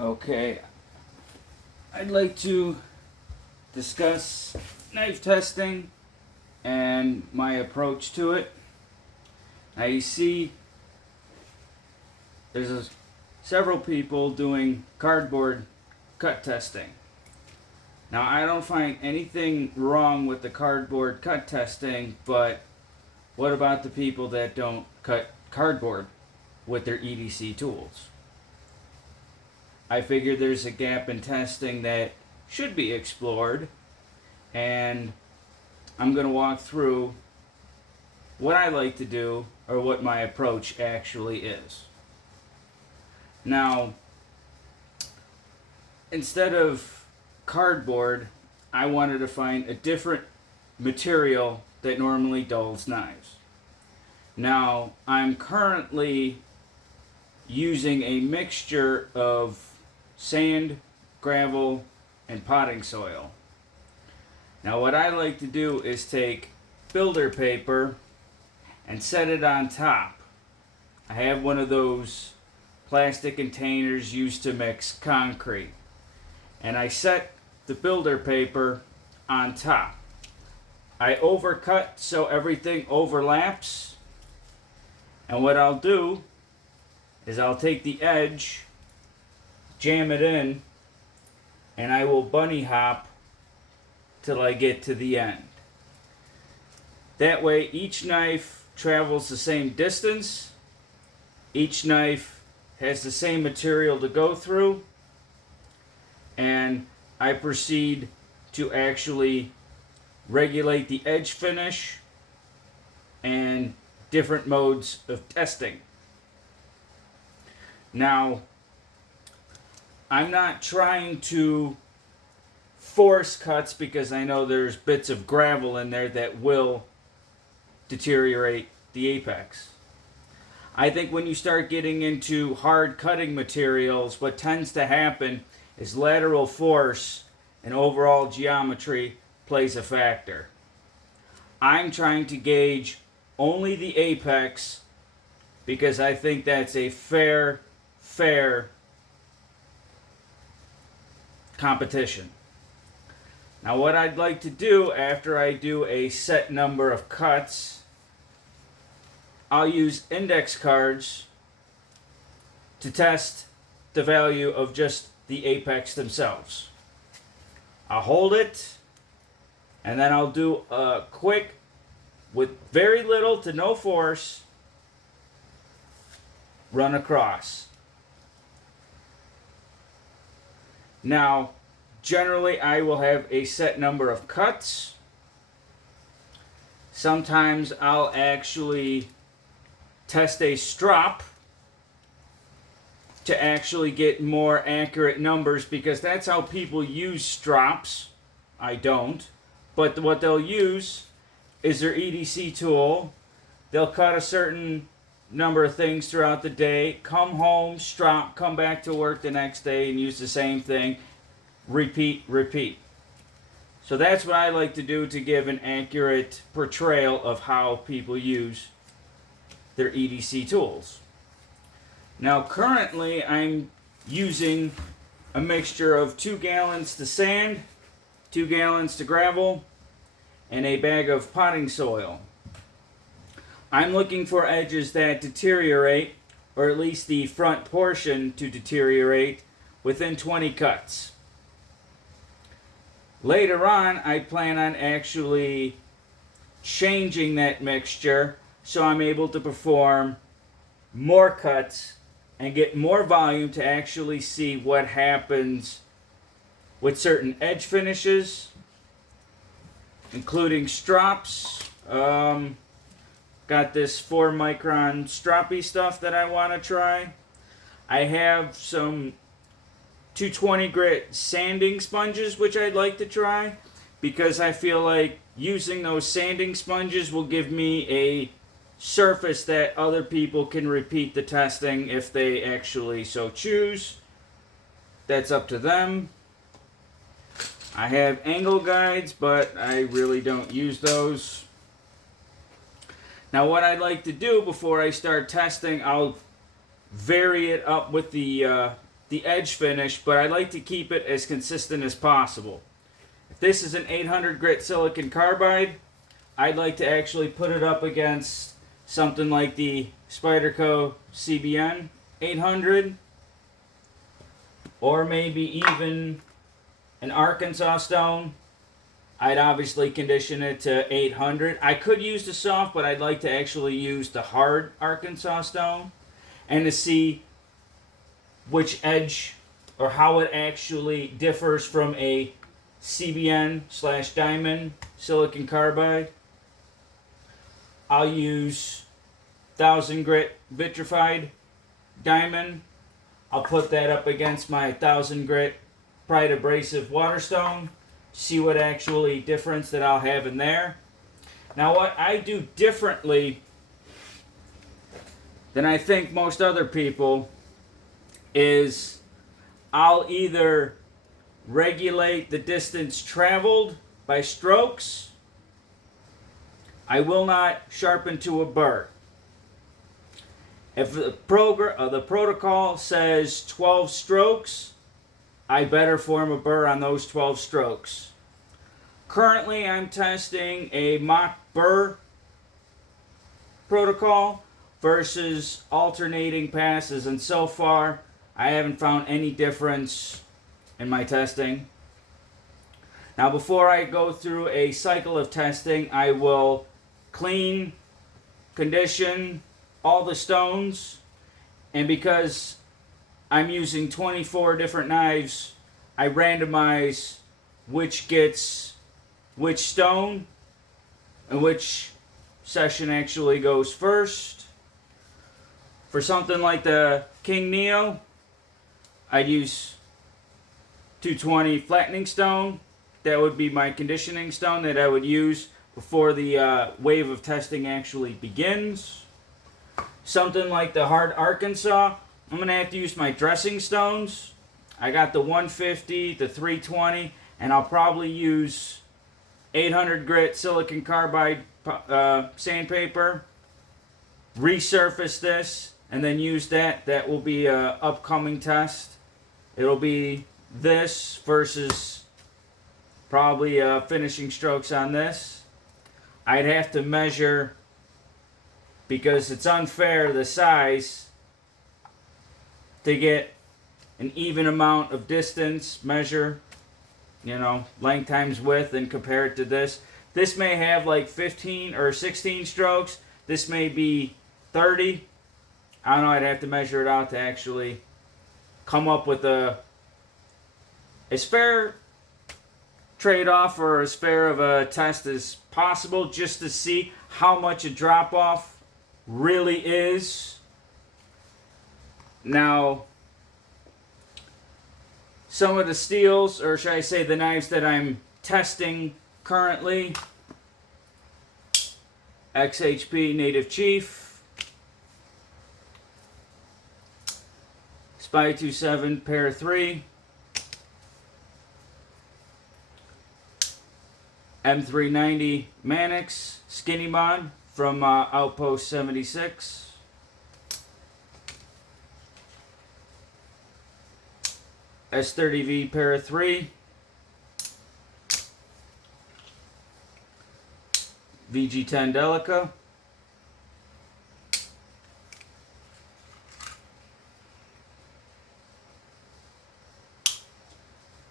Okay, I'd like to discuss knife testing and my approach to it. Now you see, several people doing cardboard cut testing. Now I don't find anything wrong with the cardboard cut testing, but what about the people that don't cut cardboard with their EDC tools? I figure there's a gap in testing that should be explored, and I'm going to walk through what I like to do or what my approach actually is. Now, instead of cardboard, I wanted to find a different material that normally dulls knives. Now, I'm currently using a mixture of sand, gravel, and potting soil. Now what I like to do is take builder paper and set it on top. I have one of those plastic containers used to mix concrete, and I set the builder paper on top. I overcut so everything overlaps, and what I'll do is I'll take the edge, jam it in, and I will bunny hop till I get to the end. That way each knife travels the same distance, each knife has the same material to go through, and I proceed to actually regulate the edge finish and different modes of testing. Now, I'm not trying to force cuts because I know there's bits of gravel in there that will deteriorate the apex. I think when you start getting into hard cutting materials, what tends to happen is lateral force and overall geometry plays a factor. I'm trying to gauge only the apex because I think that's a fair competition. Now what I'd like to do after I do a set number of cuts, I'll use index cards to test the value of just the apex themselves. I'll hold it, and then I'll do a quick, with very little to no force, run across. Now, generally I will have a set number of cuts. Sometimes I'll actually test a strop to actually get more accurate numbers because that's how people use strops. I don't. But what they'll use is their EDC tool. They'll cut a certain number of things throughout the day, come home, strop, come back to work the next day and use the same thing, repeat. So that's what I like to do to give an accurate portrayal of how people use their EDC tools. Now currently I'm using a mixture of 2 gallons to sand, 2 gallons to gravel, and a bag of potting soil. I'm looking for edges that deteriorate, or at least the front portion to deteriorate, within 20 cuts. Later on, I plan on actually changing that mixture so I'm able to perform more cuts and get more volume to actually see what happens with certain edge finishes, including strops. Got this 4 micron stroppy stuff that I want to try. I have some 220 grit sanding sponges which I'd like to try because I feel like using those sanding sponges will give me a surface that other people can repeat the testing if they actually so choose. That's up to them. I have angle guides, but I really don't use those. Now what I'd like to do before I start testing, I'll vary it up with the the edge finish, but I like to keep it as consistent as possible. If this is an 800 grit silicon carbide, I'd like to actually put it up against something like the Spyderco CBN 800, or maybe even an Arkansas stone. I'd obviously condition it to 800. I could use the soft, but I'd like to actually use the hard Arkansas stone, and to see which edge or how it actually differs from a CBN / diamond silicon carbide. I'll use 1000 grit vitrified diamond. I'll put that up against my 1000 grit Pride abrasive waterstone. See what actually difference that I'll have in there. Now what I do differently than I think most other people is I'll either regulate the distance traveled by strokes. I will not sharpen to a burr. If the protocol says 12 strokes, I better form a burr on those 12 strokes. Currently, I'm testing a mock burr protocol versus alternating passes, and so far, I haven't found any difference in my testing. Now, before I go through a cycle of testing, I will clean, condition all the stones, and because I'm using 24 different knives, I randomize which gets which stone and which session actually goes first. For something like the King Neo, I'd use 220 flattening stone. That would be my conditioning stone that I would use before the wave of testing actually begins. Something like the hard Arkansas, I'm going to have to use my dressing stones. I got the 150, the 320, and I'll probably use 800 grit silicon carbide sandpaper. Resurface this, and then use that. That will be an upcoming test. It'll be this versus probably finishing strokes on this. I'd have to measure, because it's unfair, the size, to get an even amount of distance, measure, length times width, and compare it to this. This may have like 15 or 16 strokes. This may be 30. I don't know, I'd have to measure it out to actually come up with as fair trade-off or as fair of a test as possible, just to see how much a drop-off really is. Now, some of the steels, or should I say the knives that I'm testing currently: XHP Native Chief, Spy 27 Pair 3, M390 Mannix Skinny Mod from Outpost 76, S30V Pair 3, VG10 Delica,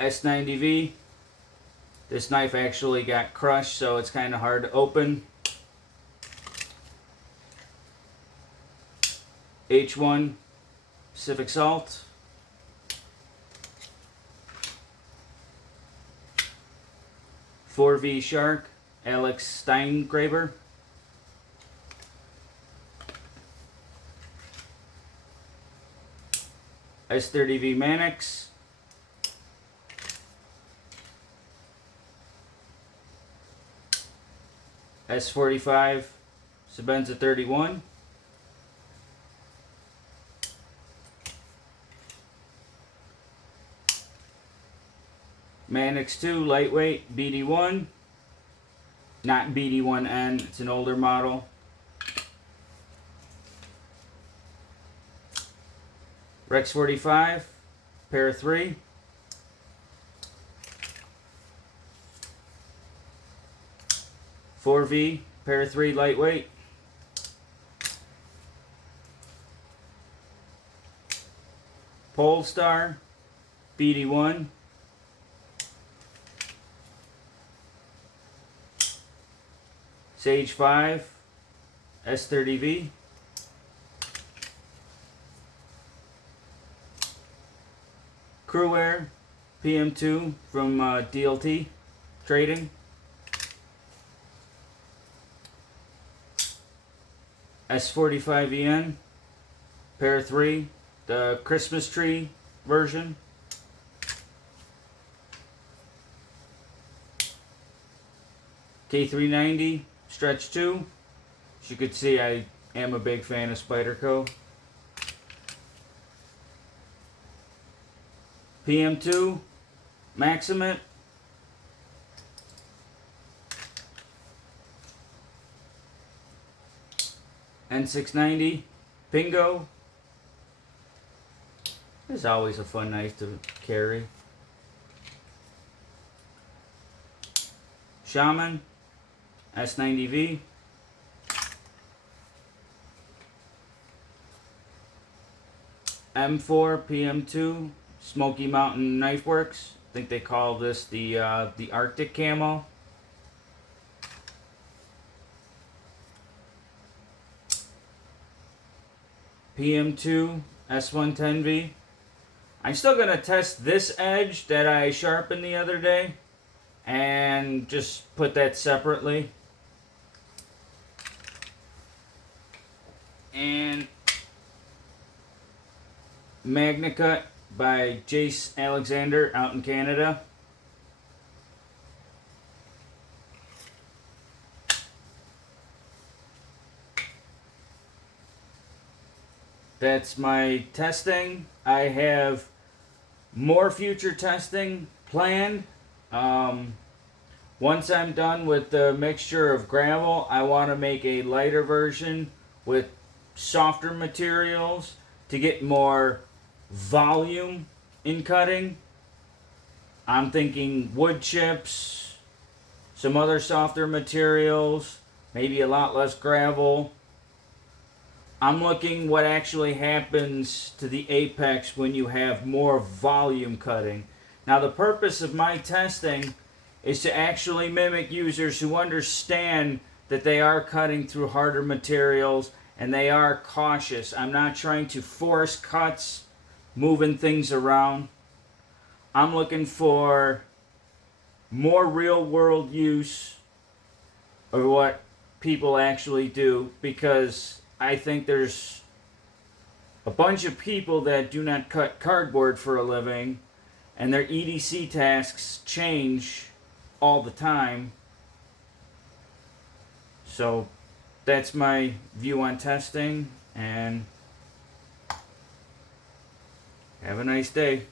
S90V. This knife actually got crushed, so it's kind of hard to open. H1 Pacific Salt, .4V Shark Alex Steingraber, S30V Mannix, S45 Sebenza 31, Mannix 2 Lightweight BD1, not BD1N, it's an older model. Rex 45 pair 3. .4V, pair 3 lightweight. Polestar, BD1. Sage 5, S30V. Cruair, PM2 from DLT Trading. S45EN, pair 3, the Christmas tree version. K390, Stretch 2. As you can see, I am a big fan of Spyderco. PM2, Maximate. N690, Pingo. This is always a fun knife to carry. Shaman, S90V. M4 PM2, Smoky Mountain Knife Works. I think they call this the Arctic camo. PM2 S110V. I'm still going to test this edge that I sharpened the other day and just put that separately. And MagnaCut by Jace Alexander out in Canada. That's my testing. I have more future testing planned. Once I'm done with the mixture of gravel, I want to make a lighter version with softer materials to get more volume in cutting. I'm thinking wood chips, some other softer materials, maybe a lot less gravel. I'm looking what actually happens to the apex when you have more volume cutting. Now the purpose of my testing is to actually mimic users who understand that they are cutting through harder materials and they are cautious. I'm not trying to force cuts, moving things around. I'm looking for more real world use of what people actually do, because I think there's a bunch of people that do not cut cardboard for a living, and their EDC tasks change all the time. So that's my view on testing, and have a nice day.